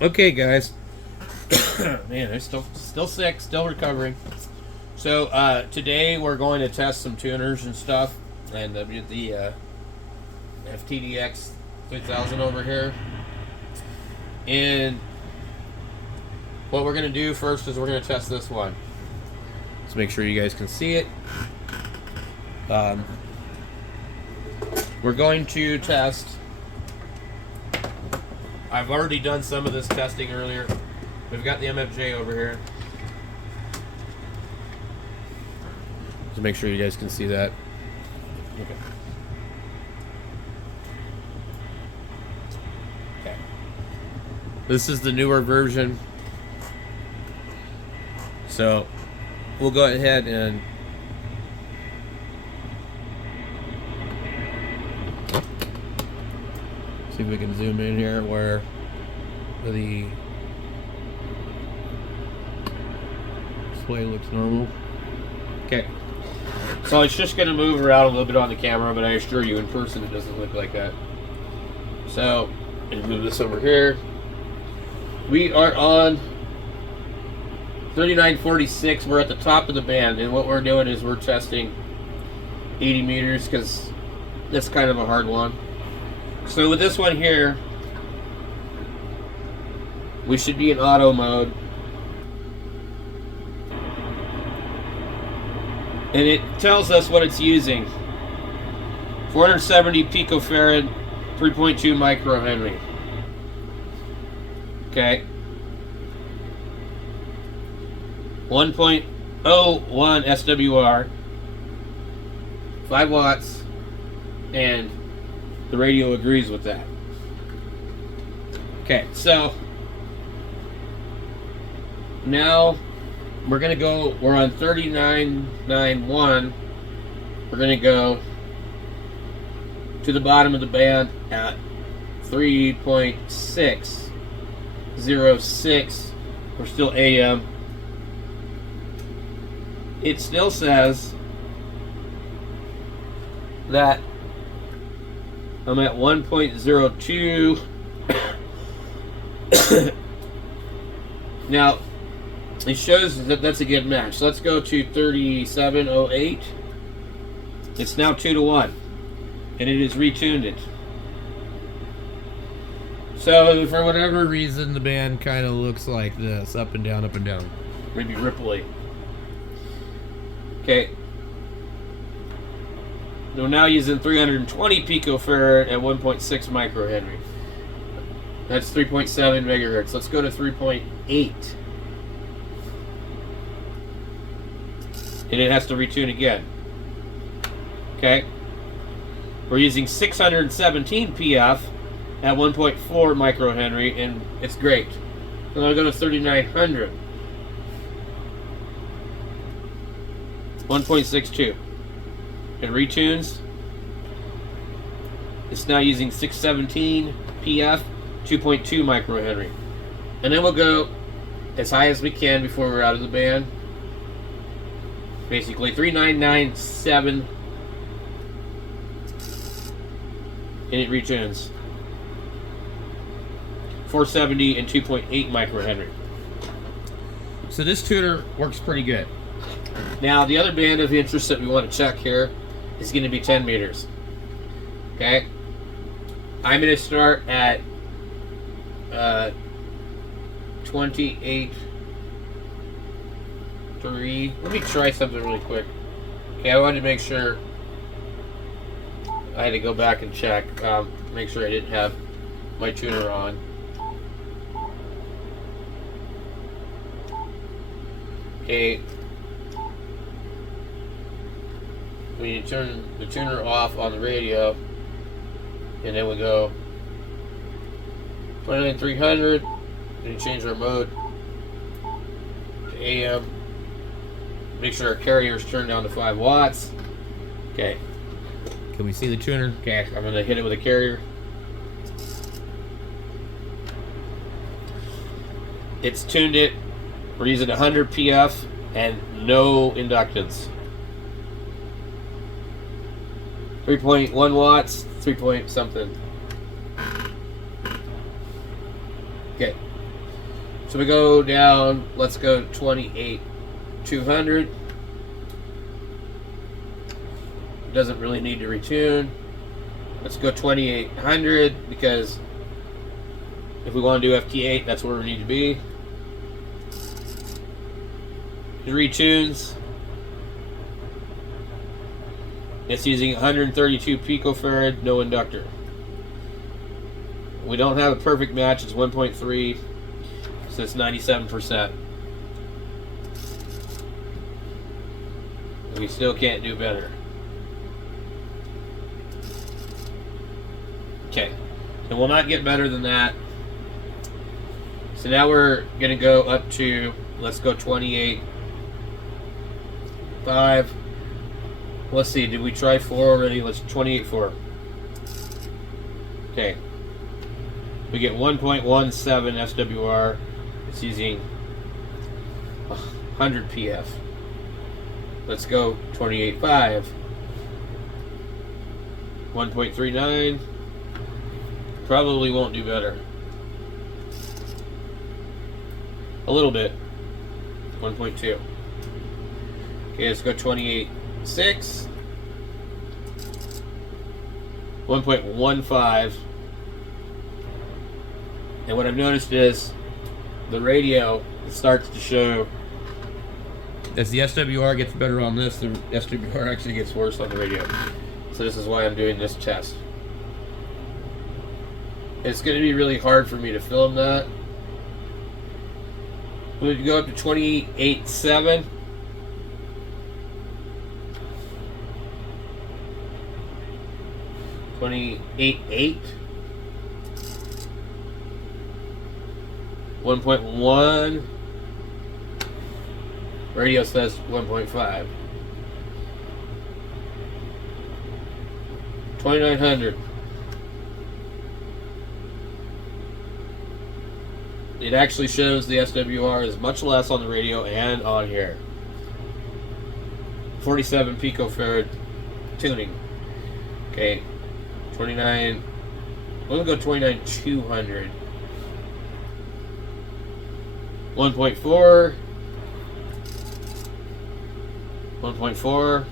Okay, guys. Man, I'm still sick, still recovering. So today we're going to test some tuners and stuff, and the FTDX 3000 over here. And what we're going to do first is we're going to test this one. Let's make sure you guys can see it. We're going to test. I've already done some of this testing earlier. We've got the MFJ over here. Just make sure you guys can see that. Okay. Okay. This is the newer version. So we'll go ahead and see if we can zoom in here where the display looks normal. Okay. So it's just going to move around a little bit on the camera, but I assure you in person it doesn't look like that. So, let's move this over here. We are on 3946. We're at the top of the band, and what we're doing is we're testing 80 meters because that's kind of a hard one. So with this one here, we should be in auto mode. And it tells us what it's using. 470 picofarad, 3.2 microhenry. Okay. 1.01 SWR, 5 watts, and the radio agrees with that. Okay, so now we're on 3991. We're gonna go to the bottom of the band at 3.606. We're still AM. It still says that I'm at 1.02. Now, it shows that that's a good match. So let's go to 3708. It's now 2-1. And it has retuned it. So, for whatever reason, the band kind of looks like this. Up and down, up and down. Maybe ripply. Okay. We're now using 320 picofarad at 1.6 microhenry. That's 3.7 megahertz. Let's go to 3.8. And it has to retune again. Okay. We're using 617 PF at 1.4 microhenry, and it's great. Then I'll go to 3900. 1.62. It retunes. It's now using 617 PF, 2.2 microhenry. And then we'll go as high as we can before we're out of the band. Basically 3997, and it retunes. 470 and 2.8 microhenry. So this tuner works pretty good. Now the other band of interest that we want to check here is going to be 10 meters. Okay, I'm going to start at 28.3. Let me try something really quick. Okay, I wanted to make sure. I had to go back and check, make sure I didn't have my tuner on. Okay. When you turn the tuner off on the radio, and then we go 29300, and you change our mode to AM. Make sure our carrier is turned down to 5 watts. Okay. Can we see the tuner? Okay, I'm going to hit it with a carrier. It's tuned it. We're using 100 PF and no inductance. 3.1 watts, 3 point something. Okay. So we go down, let's go 28,200. Doesn't really need to retune. Let's go 2800 because if we want to do FT8, that's where we need to be. It retunes. It's using 132 picofarad, no inductor. We don't have a perfect match, it's 1.3, so it's 97%. We still can't do better. Okay, and we'll not get better than that. So now we're gonna go up to, let's go 28.5. Let's see, did we try 4 already? Let's 28.4. Okay. We get 1.17 SWR. It's using 100 PF. Let's go 28.5. 1.39. Probably won't do better. A little bit. 1.2. Okay, let's go 28.6. 1.15. And what I've noticed is the radio starts to show, as the SWR gets better on this, the SWR actually gets worse on the radio. So this is why I'm doing this test. It's going to be really hard for me to film that. We would go up to 28.7. 28.8. 1.1. Radio says 1.5. 2900. It actually shows the SWR is much less on the radio and on here. 47 picofarad tuning. Okay, 29. We'll go 29,200. 1.4. 1.4.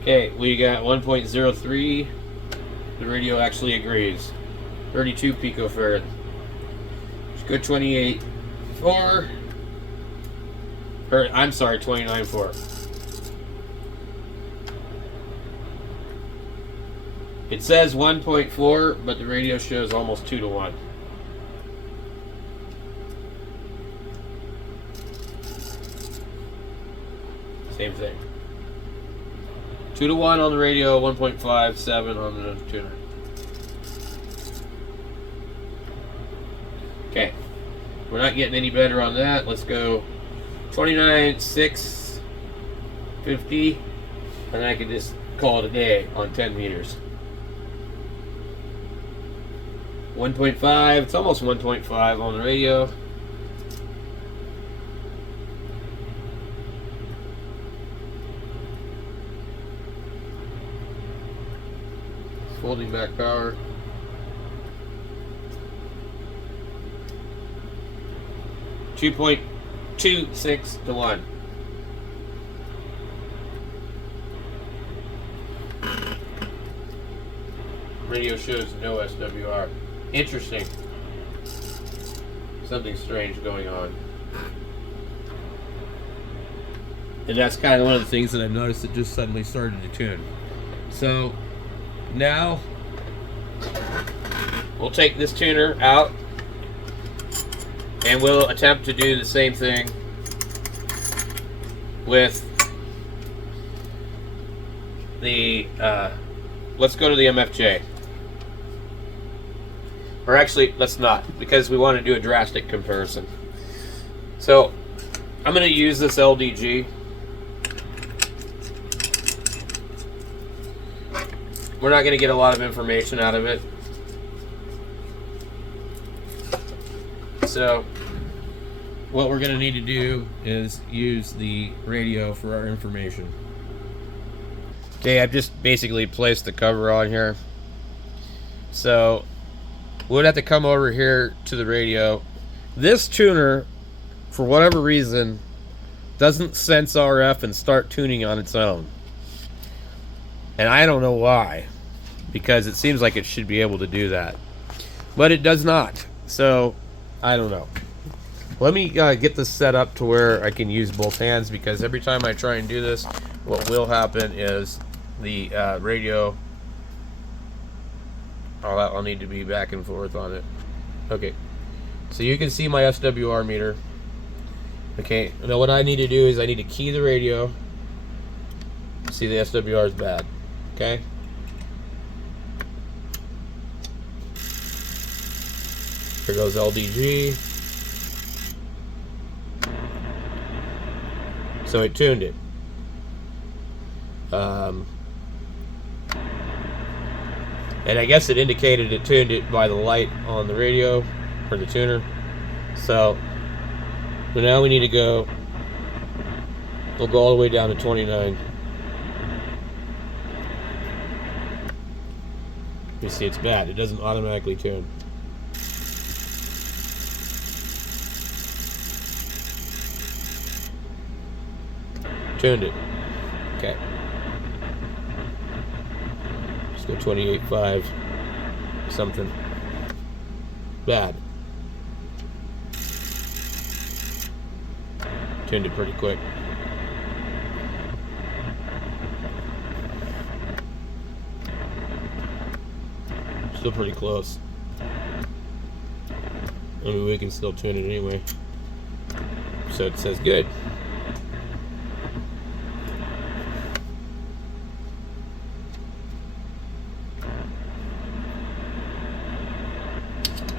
Okay, we got 1.03. The radio actually agrees. 32 picofarad. Good 28.4. Or I'm sorry, 29.4. It says 1.4, but the radio shows almost 2 to 1. Same thing. 2 to 1 on the radio, 1.57 on the tuner. Okay. We're not getting any better on that. Let's go 29,650. And I can just call it a day on 10 meters. 1.5, it's almost 1.5 on the radio. Folding back power. .26 to 1. Radio shows no SWR. Interesting. Something strange going on. And that's kind of one of the things that I've noticed that just suddenly started to tune. So now we'll take this tuner out and we'll attempt to do the same thing with the let's go to the MFJ. Or actually, let's not, because we want to do a drastic comparison. So I'm going to use this LDG. We're not going to get a lot of information out of it. So what we're going to need to do is use the radio for our information. Okay, I've just basically placed the cover on here. So we'd have to come over here to the radio. This tuner, for whatever reason, doesn't sense RF and start tuning on its own. And I don't know why, because it seems like it should be able to do that. But it does not. So, I don't know. Let me get this set up to where I can use both hands, because every time I try and do this, what will happen is the radio... I'll need to be back and forth on it. Okay. So you can see my SWR meter. Okay. Now what I need to do is I need to key the radio. See, the SWR is bad. Okay. Here goes LDG. So it tuned it. And I guess it indicated it tuned it by the light on the radio, or the tuner. So now we need to go, we'll go all the way down to 29. You see, it's bad. It doesn't automatically tune. Tuned it. Okay. Go 28.5 something. Bad. Tuned it pretty quick. Still pretty close. I mean, we can still tune it anyway. So it says good.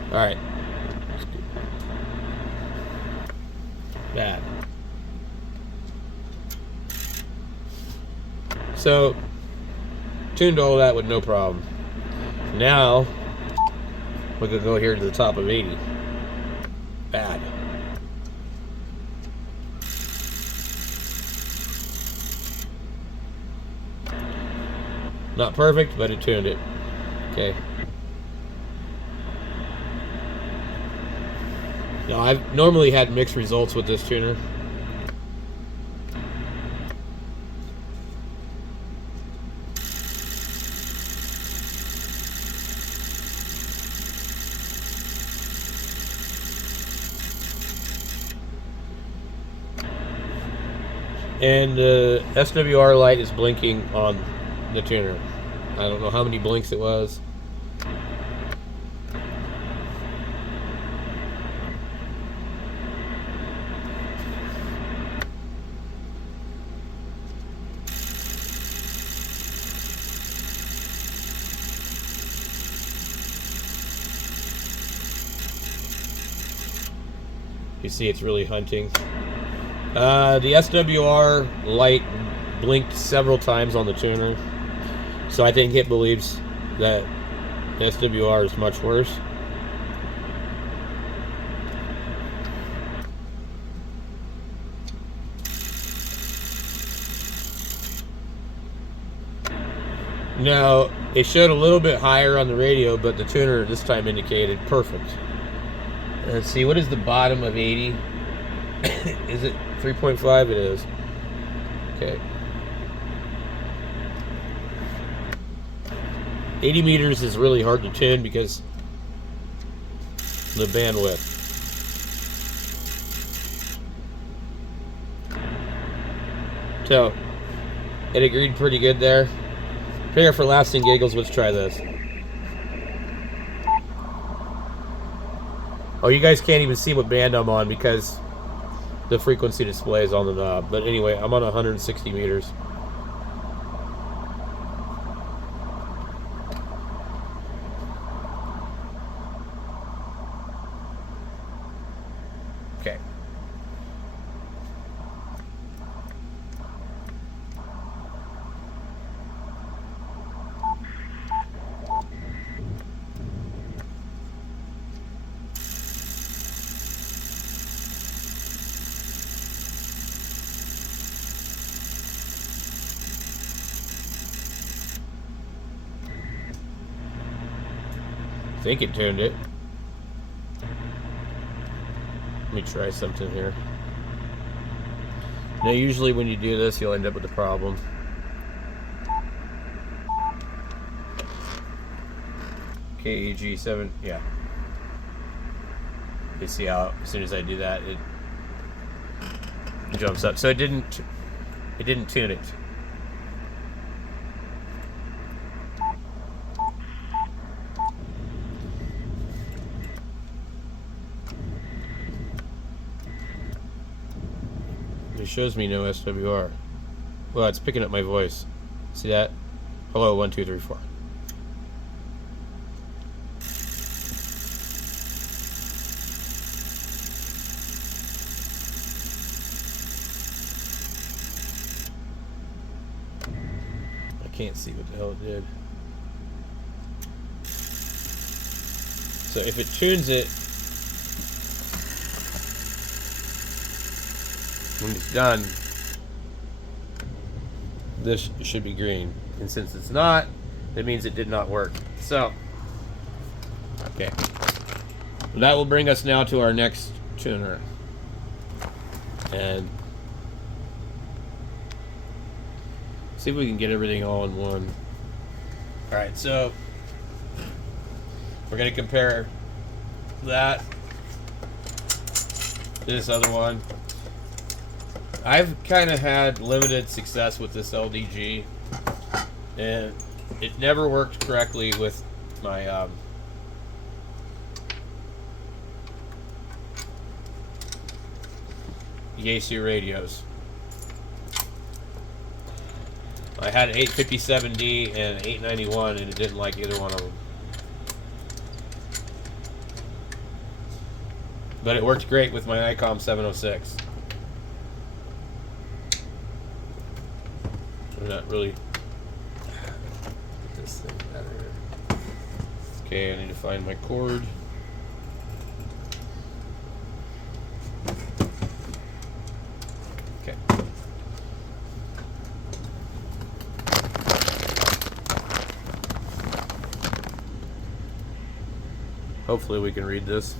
All right. Bad. So, tuned all that with no problem. Now, we could go here to the top of 80. Bad. Not perfect, but it tuned it. Okay. Now, I've normally had mixed results with this tuner. And the SWR light is blinking on the tuner. I don't know how many blinks it was. You see it's really hunting. The SWR light blinked several times on the tuner, so I think it believes that the SWR is much worse. Now, it showed a little bit higher on the radio, but the tuner this time indicated perfect. Let's see, what is the bottom of 80? Is it 3.5? It is. Okay. 80 meters is really hard to tune because the bandwidth. So, it agreed pretty good there. Here for laughs and giggles, let's try this. Oh, you guys can't even see what band I'm on because the frequency display is on the knob. But anyway, I'm on 160 meters. Okay. I think it tuned it. Let me try something here. Now, usually when you do this, you'll end up with a problem. KEG7, yeah. You see how as soon as I do that, it jumps up. So it didn't tune it. It shows me no SWR. Well, it's picking up my voice. See that? Hello, 1, 2, 3, 4. I can't see what the hell it did. So if it tunes it, when it's done, this should be green. And since it's not, that means it did not work. So, okay. That will bring us now to our next tuner. And see if we can get everything all in one. Alright, so we're going to compare that to this other one. I've kind of had limited success with this LDG, and it never worked correctly with my Yaesu radios. I had 857D and 891, and it didn't like either one of them. But it worked great with my ICOM 706. I'm not really. Get this thing out of here. Okay, I need to find my cord. Okay. Hopefully we can read this.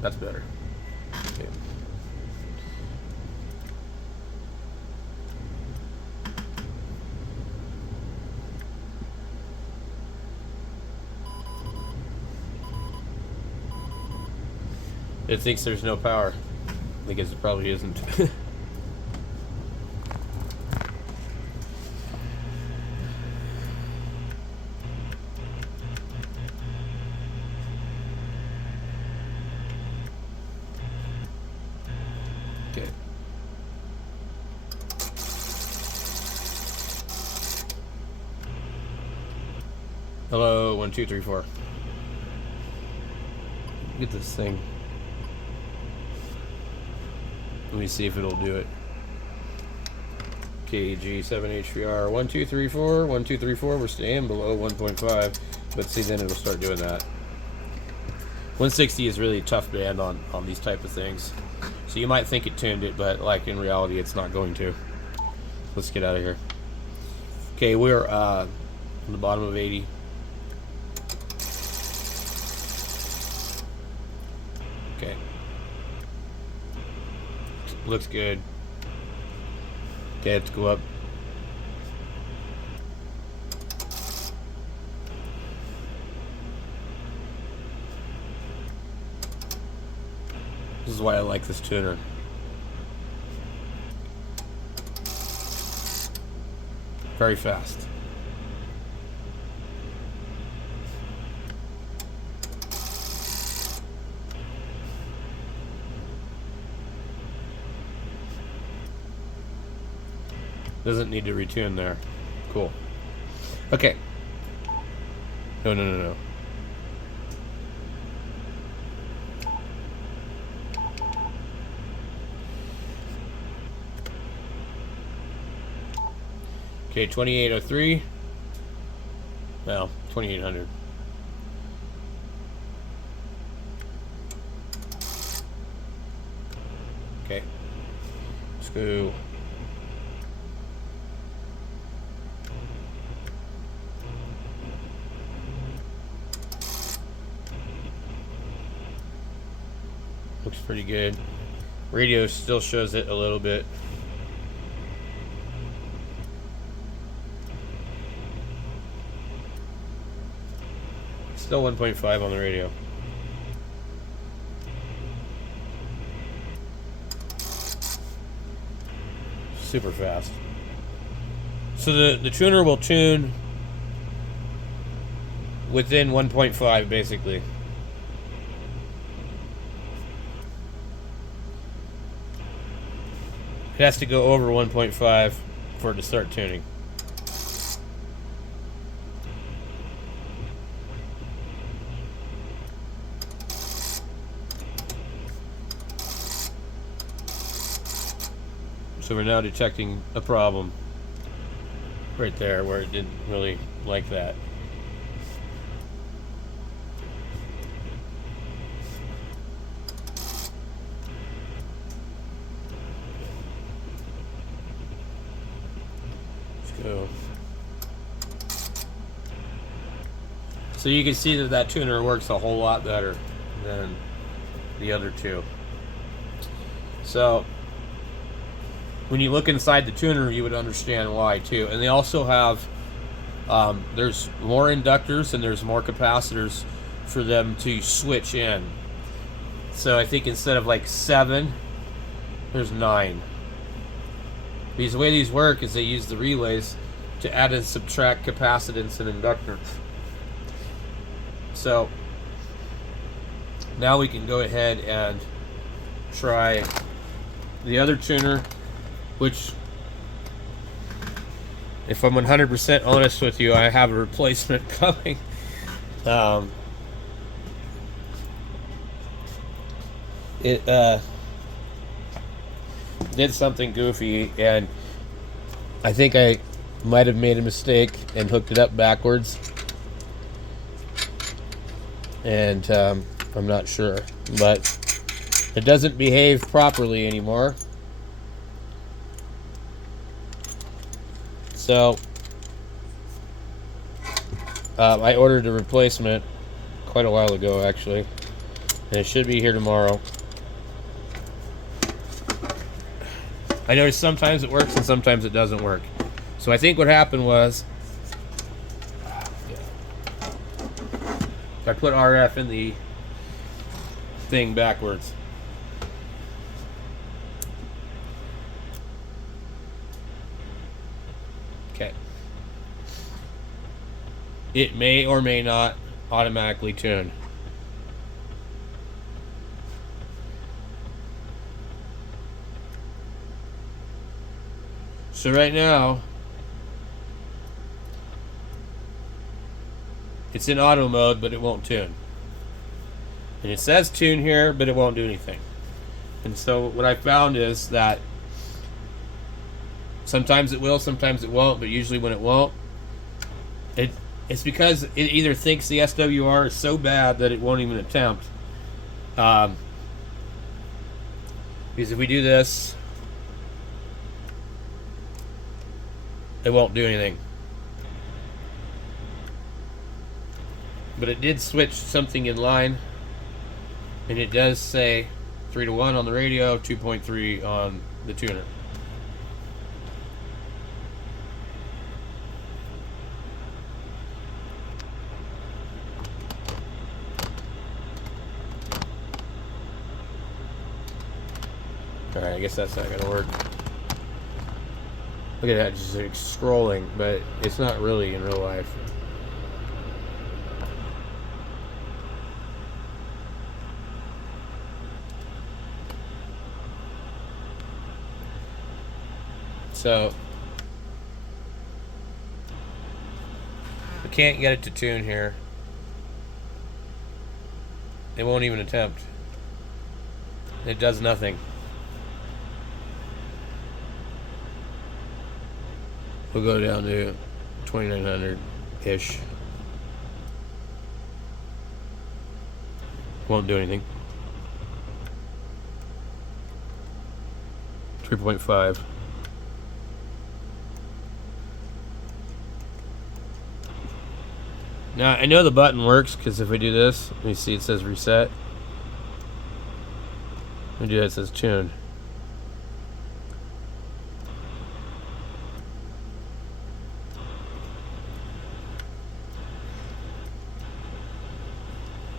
That's better. Okay. It thinks there's no power. I guess it probably isn't. Okay. Hello, 1, 2, 3, 4. Get this thing. Let me see if it'll do it. KEG7HVR 1, 2, 3, 4. 1, 2, 3, 4. We're staying below 1.5. But see, then it'll start doing that. 160 is really a tough band on these type of things. So you might think it tuned it, but like in reality, it's not going to. Let's get out of here. Okay, we're on the bottom of 80. Okay. Looks good. Okay, let's go up. This is why I like this tuner. Very fast. Doesn't need to retune there. Cool. Okay. No. Okay, 2803. Well, 2800. Okay. Let's go. Looks pretty good. Radio still shows it a little bit. Still 1.5 on the radio. Super fast. So the tuner will tune within 1.5 basically. It has to go over 1.5 for it to start tuning. So we're now detecting a problem right there where it didn't really like that. Let's go. So you can see that that tuner works a whole lot better than the other two. So when you look inside the tuner, you would understand why too. And they also have, there's more inductors and there's more capacitors for them to switch in. So I think instead of like 7, there's 9. Because the way these work is they use the relays to add and subtract capacitance and inductance. So now we can go ahead and try the other tuner, which, if I'm 100% honest with you, I have a replacement coming. It did something goofy, and I think I might have made a mistake and hooked it up backwards. And I'm not sure, but it doesn't behave properly anymore. So I ordered a replacement quite a while ago, actually, and it should be here tomorrow. I noticed sometimes it works and sometimes it doesn't work. So I think what happened was I put RF in the thing backwards. Okay. It may or may not automatically tune. So right now, it's in auto mode, but it won't tune. And it says tune here, but it won't do anything. And so what I found is that sometimes it will, sometimes it won't, but usually when it won't, it's because it either thinks the SWR is so bad that it won't even attempt. Because if we do this, it won't do anything. But it did switch something in line, and it does say 3 to 1 on the radio, 2.3 on the tuner. Alright, I guess that's not going to work. Look at that, just like scrolling, but it's not really in real life. So I can't get it to tune here. It won't even attempt. It does nothing. We'll go down to 2900-ish. Won't do anything. 3.5. Now, I know the button works because if we do this, you see it says reset. We do that, it says tune.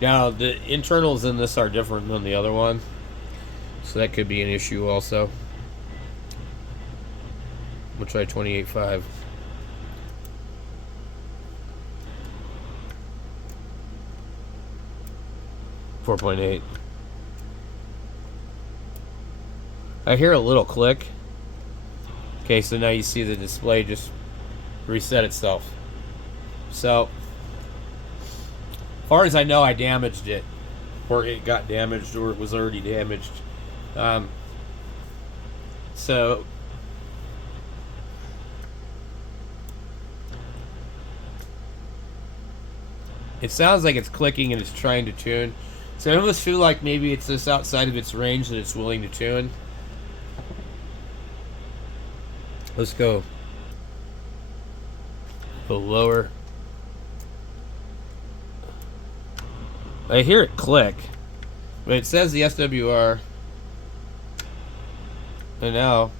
Now, the internals in this are different than the other one, so that could be an issue also. We'll try 28.5. .8. I hear a little click. Okay, so now you see the display just reset itself. So, as far as I know, I damaged it, or it got damaged, or it was already damaged. So, it sounds like it's clicking and it's trying to tune. So I almost feel like maybe it's just outside of its range that it's willing to tune. Let's go lower. I hear it click, but it says the SWR, and now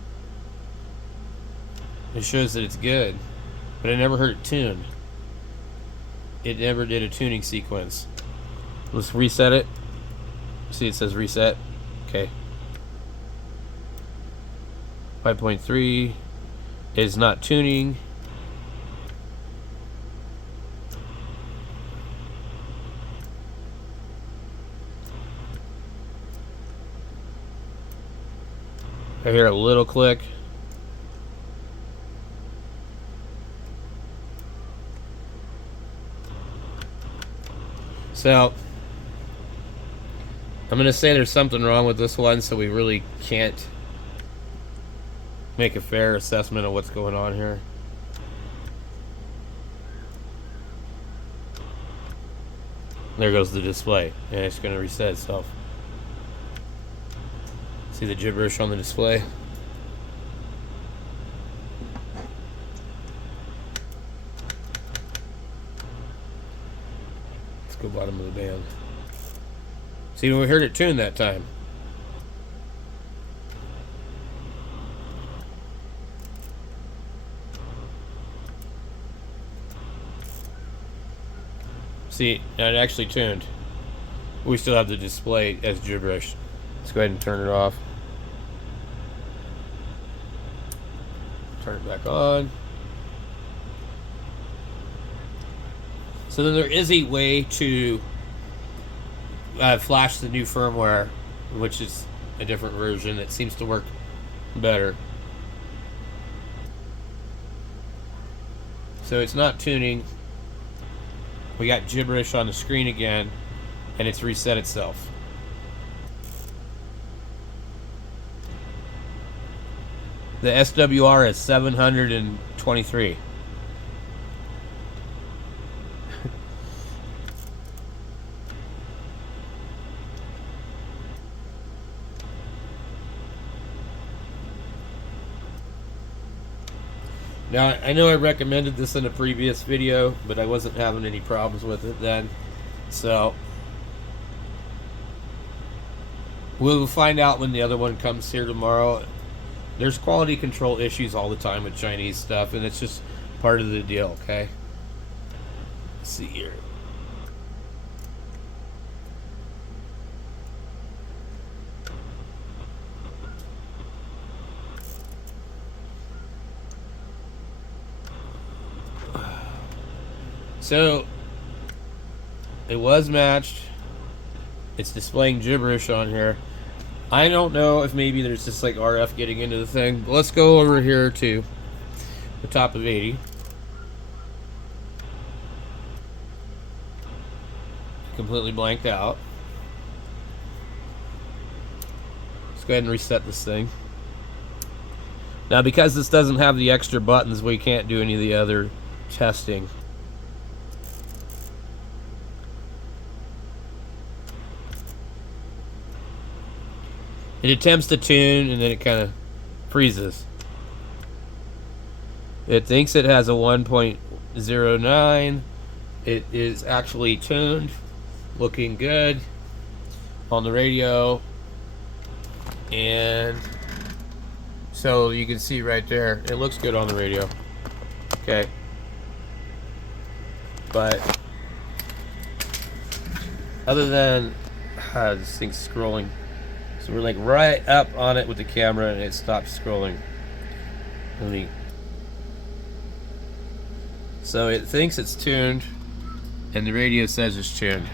it shows that it's good, but I never heard it tune. It never did a tuning sequence. Let's reset it. See, it says reset. Okay. 5.3 is not tuning. I hear a little click. So, I'm going to say there's something wrong with this one, so we really can't make a fair assessment of what's going on here. There goes the display, and it's going to reset itself. See the gibberish on the display? Let's go bottom of the band. See, we heard it tune that time. See, now it actually tuned. We still have the display as gibberish. Let's go ahead and turn it off. Turn it back on. So then there is a way to flash the new firmware, which is a different version that seems to work better. So it's not tuning. We got gibberish on the screen again, and it's reset itself. The SWR is 723. Now, I know I recommended this in a previous video, but I wasn't having any problems with it then. So, we'll find out when the other one comes here tomorrow. There's quality control issues all the time with Chinese stuff, and it's just part of the deal, okay? Let's see here. So, it was matched. It's displaying gibberish on here. I don't know if maybe there's just like RF getting into the thing. But let's go over here to the top of 80. Completely blanked out. Let's go ahead and reset this thing. Now, because this doesn't have the extra buttons, we can't do any of the other testing. It attempts to tune, and then it kind of freezes. It thinks it has a 1.09. It is actually tuned, looking good on the radio. And so you can see right there, it looks good on the radio. Okay. But other than this thing's scrolling. So we're like right up on it with the camera and it stops scrolling. So it thinks it's tuned and the radio says it's tuned.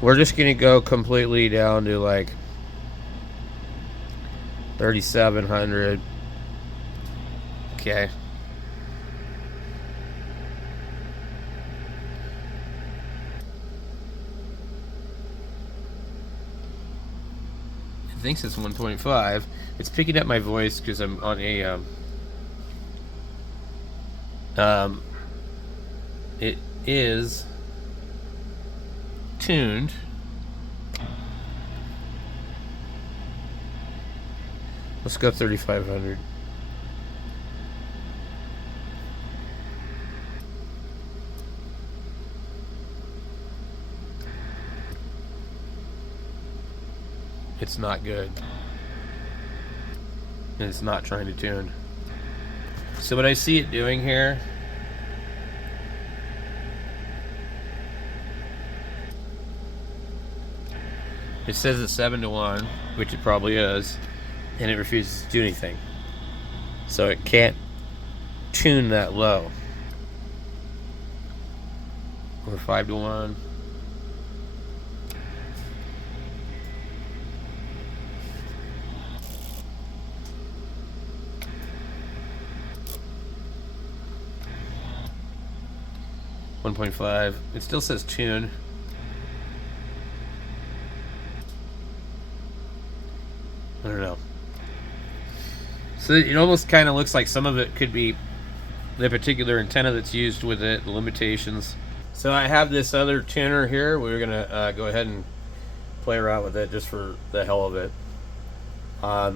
We're just gonna go completely down to like 3,700. Okay. It thinks it's 125. It's picking up my voice because I'm on AM. It is tuned. Let's go 3,500. It's not good. And it's not trying to tune. So what I see it doing here, it says it's 7-1, which it probably is, and it refuses to do anything. So it can't tune that low. Or 5-1. $1.5. It still says tune. I don't know. So it almost kind of looks like some of it could be the particular antenna that's used with it, the limitations. So I have this other tuner here. We're gonna go ahead and play around with it just for the hell of it. I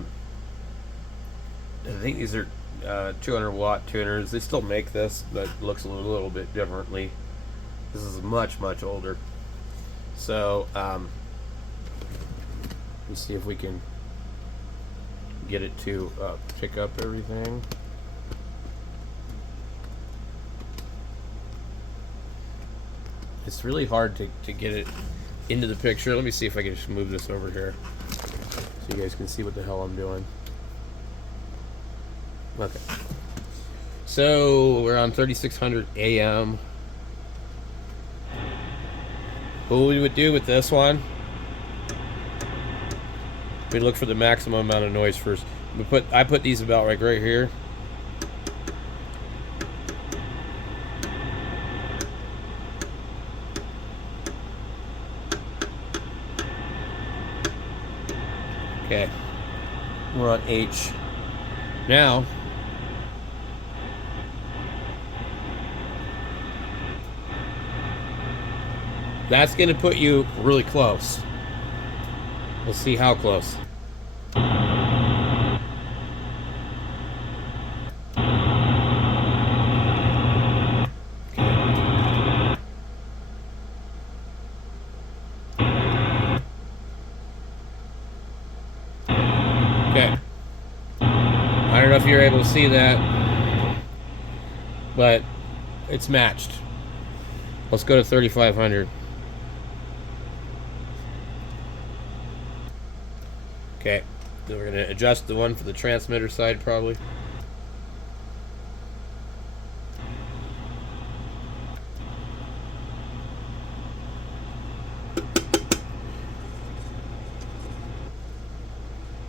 think these are 200 watt tuners. They still make this, but it looks a little bit differently. This is much older. So let's see if we can get it to pick up everything. It's really hard to get it into the picture. Let me see if I can just move this over here so you guys can see what the hell I'm doing. Okay. So we're on 3,600 AM. What we would do with this one, we look for the maximum amount of noise first. I put these about like right here. Okay, we're on H. Now, that's going to put you really close. We'll see how close. Okay. I don't know if you're able to see that, but it's matched. Let's go to 3,500. Okay, then we're going to adjust the one for the transmitter side probably.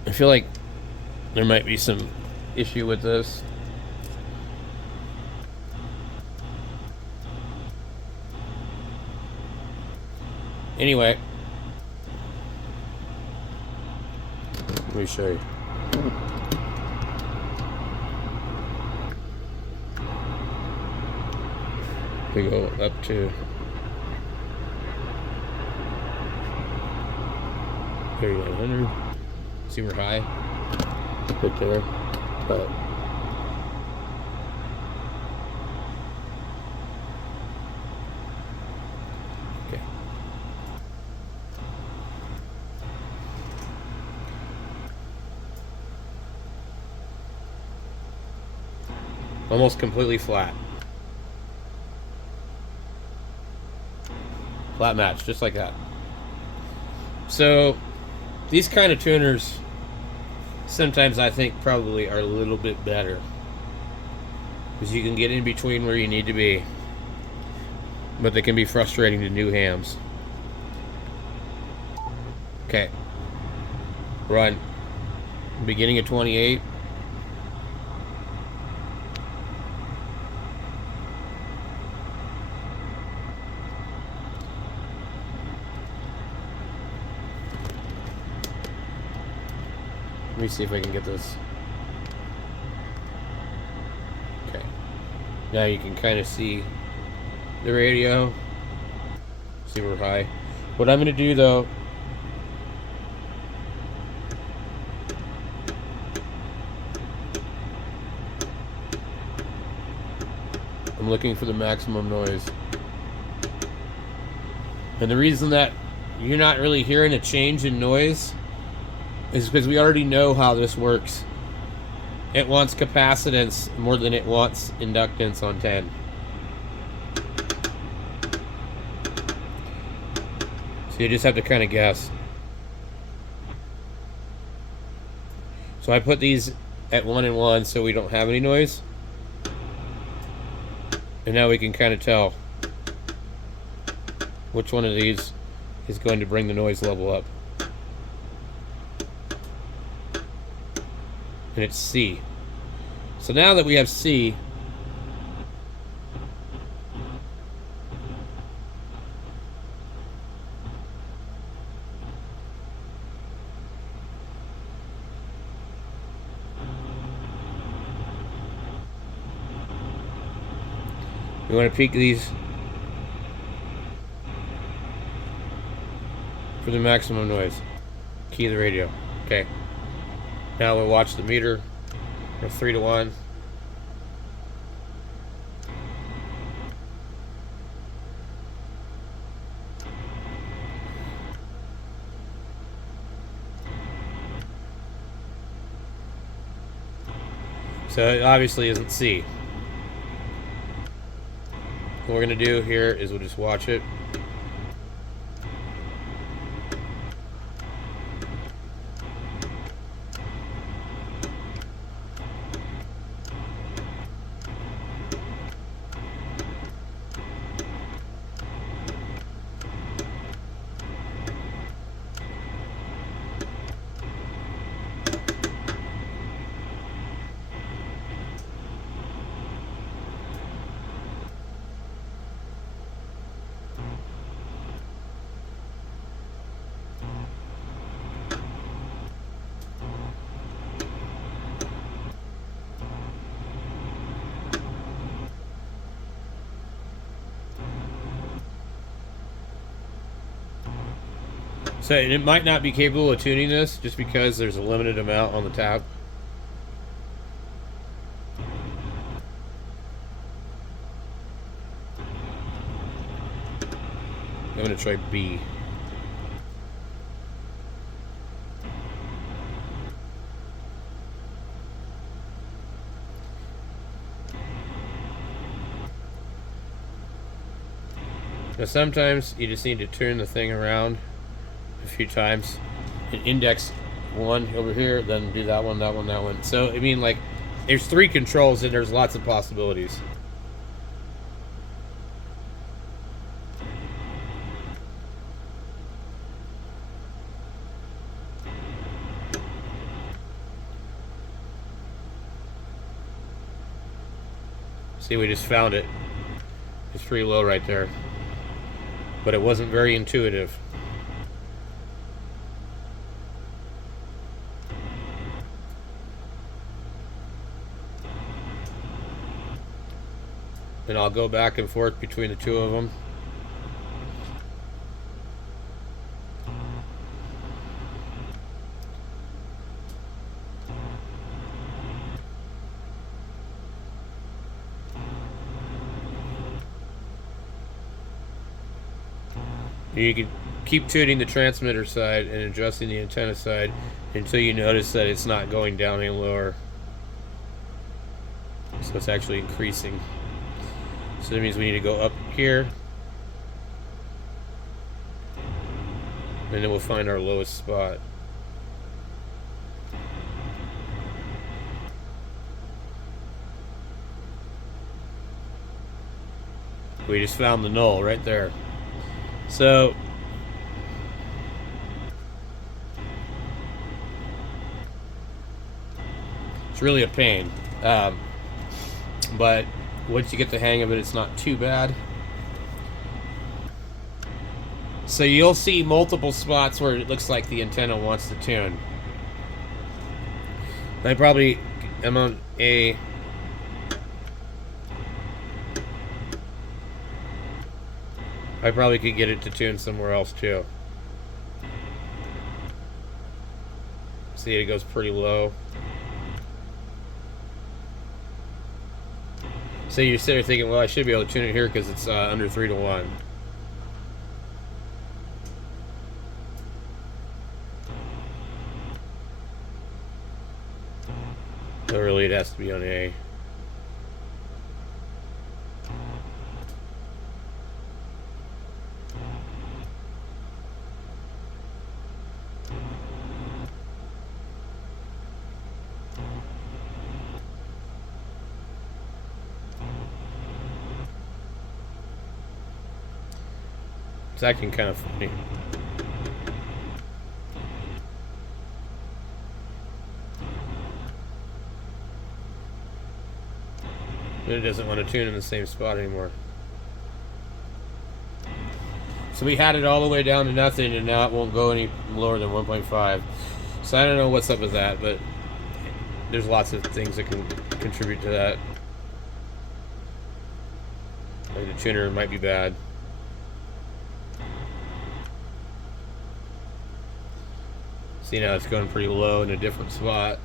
I feel like there might be some issue with this. Anyway, let me show you. We go up to 3,900. See we're high. Right there. But okay. Almost completely flat. Flat match, just like that. So these kind of tuners sometimes I think probably are a little bit better, because you can get in between where you need to be, but they can be frustrating to new hams. Okay. Run. Beginning of 28. Let me see if I can get this. Okay. Now you can kind of see the radio. See we're high. What I'm going to do though, I'm looking for the maximum noise. And the reason that you're not really hearing a change in noise is because we already know how this works. It wants capacitance more than it wants inductance on 10. So you just have to kind of guess. So I put these at 1 and 1 so we don't have any noise. And now we can kind of tell which one of these is going to bring the noise level up. And it's C. So now that we have C, we want to peak these for the maximum noise. Key the radio. Okay. Now we'll watch the meter for 3 to 1. So it obviously isn't C. What we're going to do here is we'll just watch it. So it might not be capable of tuning this just because there's a limited amount on the tab. I'm going to try B. Now sometimes you just need to turn the thing around a few times and index one over here, then do that one, that one, that one. So I mean, like, there's 3 controls and there's lots of possibilities. See, we just found it. It's pretty low right there, but it wasn't very intuitive. And I'll go back and forth between the 2 of them. You can keep tuning the transmitter side and adjusting the antenna side until you notice that it's not going down any lower. So it's actually increasing. So that means we need to go up here. And then we'll find our lowest spot. We just found the null right there. So it's really a pain. But once you get the hang of it, it's not too bad. So you'll see multiple spots where it looks like the antenna wants to tune. I probably am on a... I probably could get it to tune somewhere else too. See, it goes pretty low. So you're sitting there thinking, well, I should be able to tune it here because it's under 3 to 1. So really, it has to be on A. It's acting kind of funny. But it doesn't want to tune in the same spot anymore. So we had it all the way down to nothing, and now it won't go any lower than 1.5. So I don't know what's up with that, but there's lots of things that can contribute to that. Like the tuner might be bad. See, now it's going pretty low in a different spot.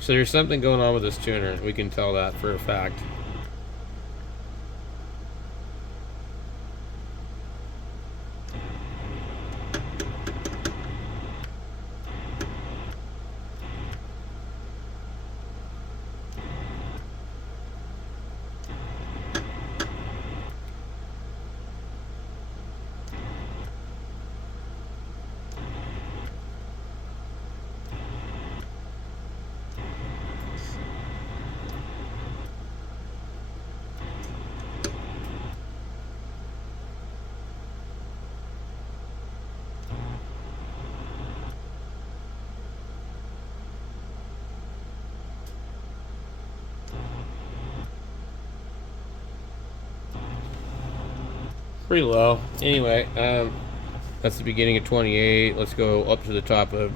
So there's something going on with this tuner. We can tell that for a fact. Pretty low. Anyway, that's the beginning of 28. Let's go up to the top of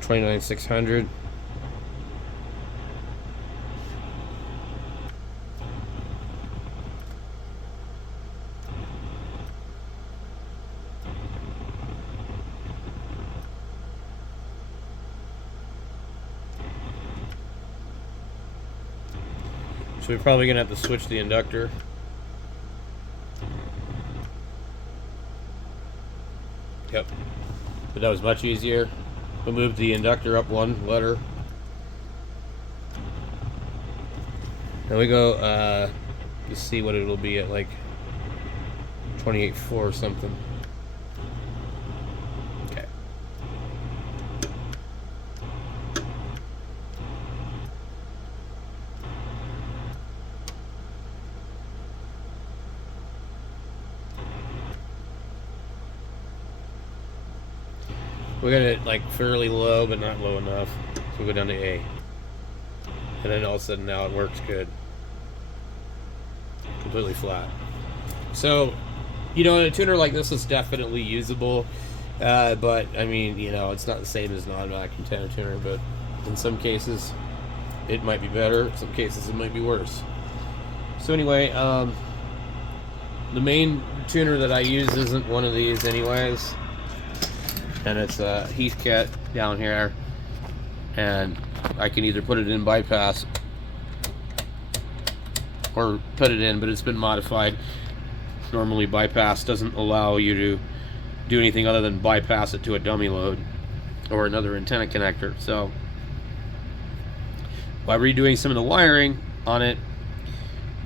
29,600. So we're probably gonna have to switch the inductor. Yep, but that was much easier. We moved the inductor up one letter. Now we go to see what it'll be at, like 28.4 or something. Okay. We got it like fairly low, but not low enough. So we'll go down to A. And then all of a sudden now it works good. Completely flat. So, you know, a tuner like this is definitely usable. But, I mean, you know, it's not the same as non-Mac antenna tuner, but in some cases it might be better. In some cases it might be worse. So anyway, the main tuner that I use isn't one of these anyways. And it's a Heathkit down here, and I can either put it in bypass or put it in, but it's been modified. Normally bypass doesn't allow you to do anything other than bypass it to a dummy load or another antenna connector. So by redoing some of the wiring on it,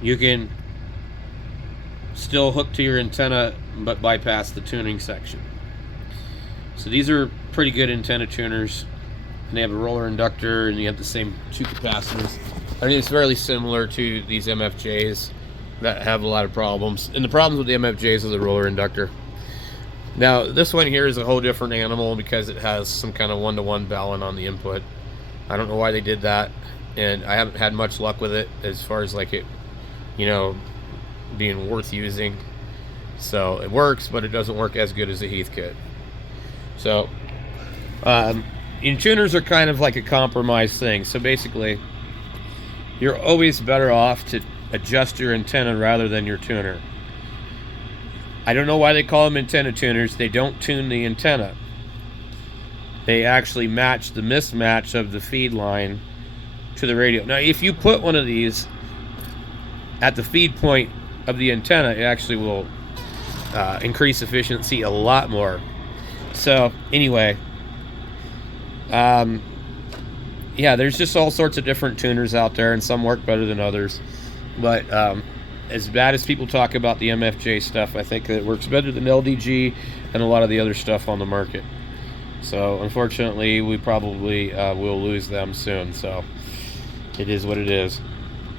you can still hook to your antenna but bypass the tuning section. So these are pretty good antenna tuners, and they have a roller inductor, and you have the same 2 capacitors. I mean, it's fairly similar to these MFJs that have a lot of problems. And the problems with the MFJs is the roller inductor. Now, this one here is a whole different animal because it has some kind of 1-to-1 balun on the input. I don't know why they did that, and I haven't had much luck with it as far as like it, you know, being worth using. So it works, but it doesn't work as good as the Heathkit. So, tuners are kind of like a compromise thing. So basically, you're always better off to adjust your antenna rather than your tuner. I don't know why they call them antenna tuners. They don't tune the antenna. They actually match the mismatch of the feed line to the radio. Now, if you put one of these at the feed point of the antenna, it actually will increase efficiency a lot more. So anyway, yeah, there's just all sorts of different tuners out there, and some work better than others. But as bad as people talk about the MFJ stuff, I think it works better than LDG and a lot of the other stuff on the market. So unfortunately, we probably will lose them soon. So it is what it is.